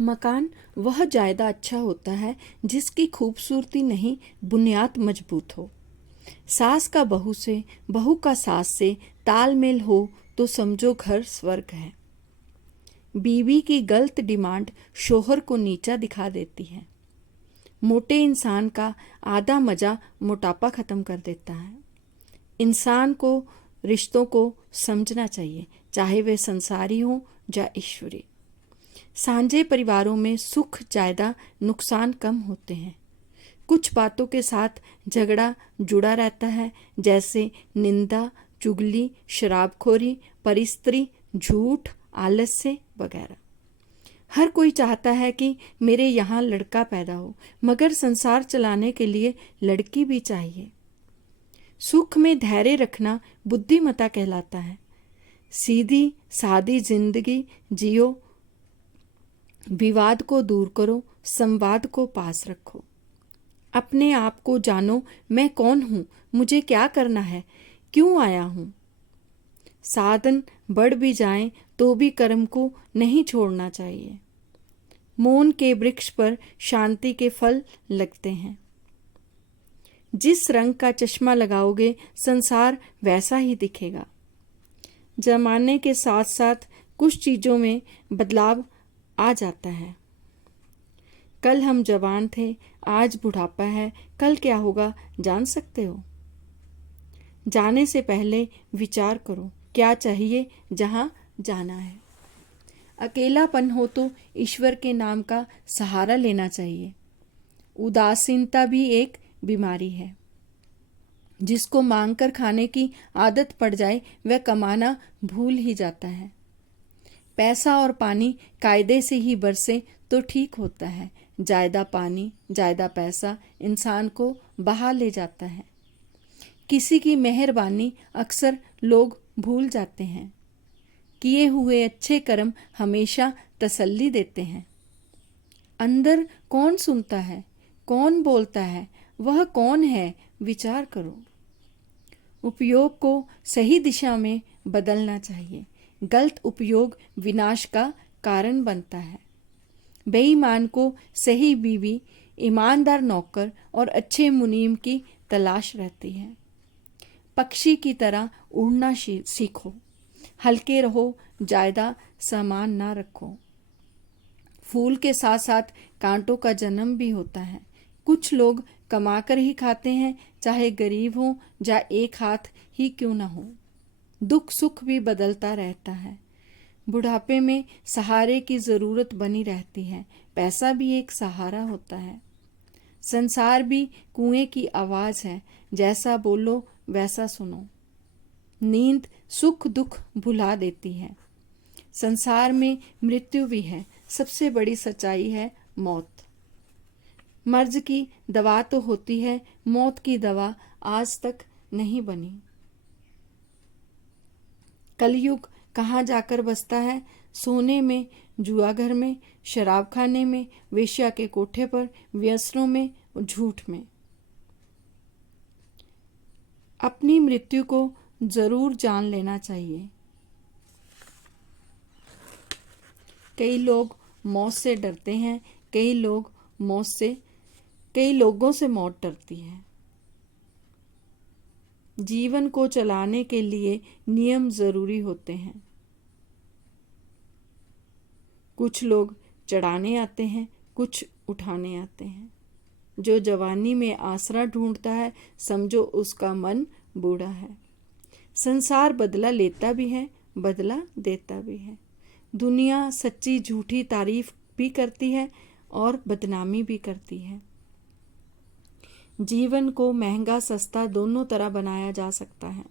मकान वह ज्यादा अच्छा होता है जिसकी खूबसूरती नहीं, बुनियाद मजबूत हो। सास का बहू से, बहू का सास से तालमेल हो तो समझो घर स्वर्ग है। बीवी की गलत डिमांड शोहर को नीचा दिखा देती है। मोटे इंसान का आधा मजा मोटापा खत्म कर देता है। इंसान को रिश्तों को समझना चाहिए, चाहे वे संसारी हों या ईश्वरी। सांझे परिवारों में सुख ज्यादा, नुकसान कम होते हैं। कुछ बातों के साथ झगड़ा जुड़ा रहता है, जैसे निंदा, चुगली, शराबखोरी, परिस्त्री, झूठ, आलस्य वगैरह। हर कोई चाहता है कि मेरे यहाँ लड़का पैदा हो, मगर संसार चलाने के लिए लड़की भी चाहिए। सुख में धैर्य रखना बुद्धिमता कहलाता है। सीधी सादी जिंदगी जियो, विवाद को दूर करो, संवाद को पास रखो। अपने आप को जानो, मैं कौन हूँ, मुझे क्या करना है, क्यों आया हूँ। साधन बढ़ भी जाएं तो भी कर्म को नहीं छोड़ना चाहिए। मौन के वृक्ष पर शांति के फल लगते हैं। जिस रंग का चश्मा लगाओगे संसार वैसा ही दिखेगा। जमाने के साथ साथ कुछ चीज़ों में बदलाव आ जाता है। कल हम जवान थे, आज बुढ़ापा है, कल क्या होगा जान सकते हो। जाने से पहले विचार करो, क्या चाहिए, जहाँ जाना है। अकेलापन हो तो ईश्वर के नाम का सहारा लेना चाहिए। उदासीनता भी एक बीमारी है। जिसको मांगकर खाने की आदत पड़ जाए वह कमाना भूल ही जाता है। पैसा और पानी कायदे से ही बरसे तो ठीक होता है। ज्यादा पानी, ज्यादा पैसा इंसान को बहा ले जाता है। किसी की मेहरबानी अक्सर लोग भूल जाते हैं। किए हुए अच्छे कर्म हमेशा तसल्ली देते हैं। अंदर कौन सुनता है, कौन बोलता है, वह कौन है, विचार करो। उपयोग को सही दिशा में बदलना चाहिए। गलत उपयोग विनाश का कारण बनता है। बेईमान को सही बीवी, ईमानदार नौकर और अच्छे मुनीम की तलाश रहती है। पक्षी की तरह उड़ना सीखो। हल्के रहो, ज्यादा सामान ना रखो। फूल के साथ साथ कांटों का जन्म भी होता है। कुछ लोग कमाकर ही खाते हैं, चाहे गरीब हो या एक हाथ ही क्यों ना हो। दुख सुख भी बदलता रहता है। बुढ़ापे में सहारे की जरूरत बनी रहती है। पैसा भी एक सहारा होता है। संसार भी कुएं की आवाज है, जैसा बोलो वैसा सुनो। नींद सुख दुख भुला देती है। संसार में मृत्यु भी है, सबसे बड़ी सच्चाई है मौत। मर्ज की दवा तो होती है, मौत की दवा आज तक नहीं बनी। कलयुग कहाँ जाकर बसता है? सोने में, जुआ घर में, शराब खाने में, वेश्या के कोठे पर, व्यसनों में, झूठ में। अपनी मृत्यु को जरूर जान लेना चाहिए। कई लोग मौत से डरते हैं, कई लोगों से मौत डरती है। जीवन को चलाने के लिए नियम जरूरी होते हैं। कुछ लोग चढ़ाने आते हैं, कुछ उठाने आते हैं। जो जवानी में आसरा ढूंढता है, समझो उसका मन बूढ़ा है। संसार बदला लेता भी है, बदला देता भी है। दुनिया सच्ची झूठी तारीफ भी करती है और बदनामी भी करती है। जीवन को महंगा सस्ता दोनों तरह बनाया जा सकता है।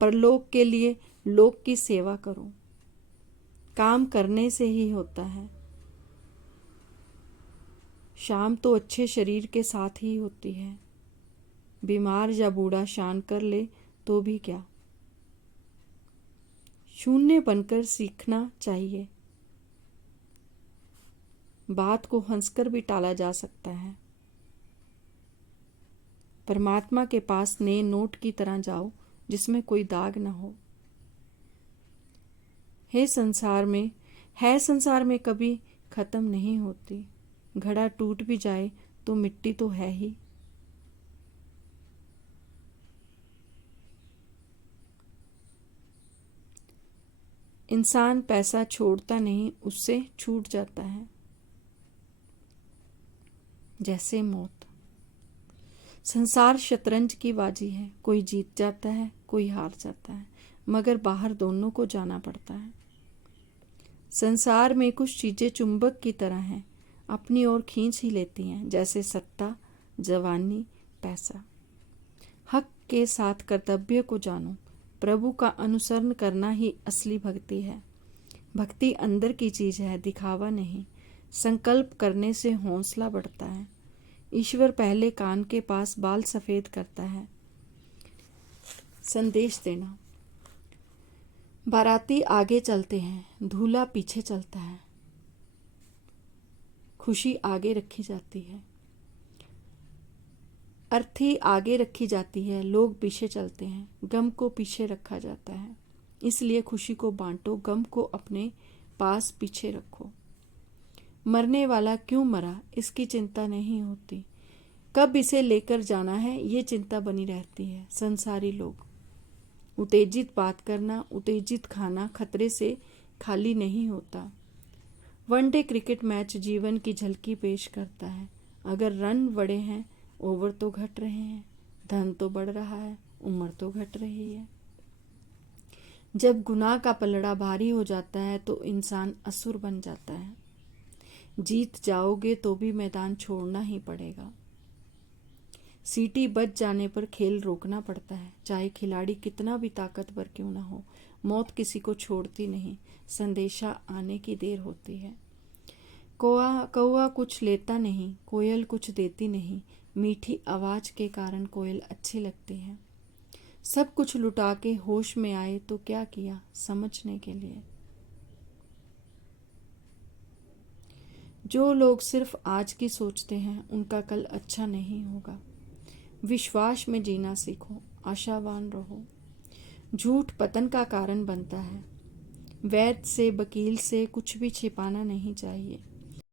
परलोक के लिए लोक की सेवा करो। काम करने से ही होता है। शाम तो अच्छे शरीर के साथ ही होती है। बीमार या बूढ़ा शान कर ले तो भी क्या। शून्य बनकर सीखना चाहिए। बात को हंसकर भी टाला जा सकता है। परमात्मा के पास नए नोट की तरह जाओ, जिसमें कोई दाग ना हो। है संसार में कभी खत्म नहीं होती। घड़ा टूट भी जाए तो मिट्टी तो है ही। इंसान पैसा छोड़ता नहीं, उससे छूट जाता है। जैसे मौत। संसार शतरंज की बाजी है, कोई जीत जाता है, कोई हार जाता है, मगर बाहर दोनों को जाना पड़ता है। संसार में कुछ चीज़ें चुंबक की तरह हैं, अपनी ओर खींच ही लेती हैं, जैसे सत्ता, जवानी, पैसा। हक के साथ कर्तव्य को जानो। प्रभु का अनुसरण करना ही असली भक्ति है। भक्ति अंदर की चीज़ है, दिखावा नहीं। संकल्प करने से हौसला बढ़ता है। ईश्वर पहले कान के पास बाल सफ़ेद करता है। संदेश देना। बाराती आगे चलते हैं, दूल्हा पीछे चलता है। खुशी आगे रखी जाती है, अर्थी आगे रखी जाती है, लोग पीछे चलते हैं। गम को पीछे रखा जाता है, इसलिए खुशी को बांटो, गम को अपने पास पीछे रखो। मरने वाला क्यों मरा, इसकी चिंता नहीं होती। कब इसे लेकर जाना है, ये चिंता बनी रहती है। संसारी लोग। उत्तेजित बात करना, उत्तेजित खाना खतरे से खाली नहीं होता। वनडे क्रिकेट मैच जीवन की झलकी पेश करता है। अगर रन बड़े हैं, ओवर तो घट रहे हैं, धन तो बढ़ रहा है, उम्र तो घट रही है। जब गुनाह का पलड़ा भारी हो जाता है तो इंसान असुर बन जाता है। जीत जाओगे तो भी मैदान छोड़ना ही पड़ेगा। सीटी बच जाने पर खेल रोकना पड़ता है, चाहे खिलाड़ी कितना भी ताकतवर क्यों ना हो। मौत किसी को छोड़ती नहीं, संदेशा आने की देर होती है। कौआ कुछ लेता नहीं, कोयल कुछ देती नहीं। मीठी आवाज़ के कारण कोयल अच्छी लगती है। सब कुछ लुटा के होश में आए तो क्या किया, समझने के लिए। जो लोग सिर्फ आज की सोचते हैं, उनका कल अच्छा नहीं होगा। विश्वास में जीना सीखो, आशावान रहो। झूठ पतन का कारण बनता है। वैद्य से, वकील से कुछ भी छिपाना नहीं चाहिए।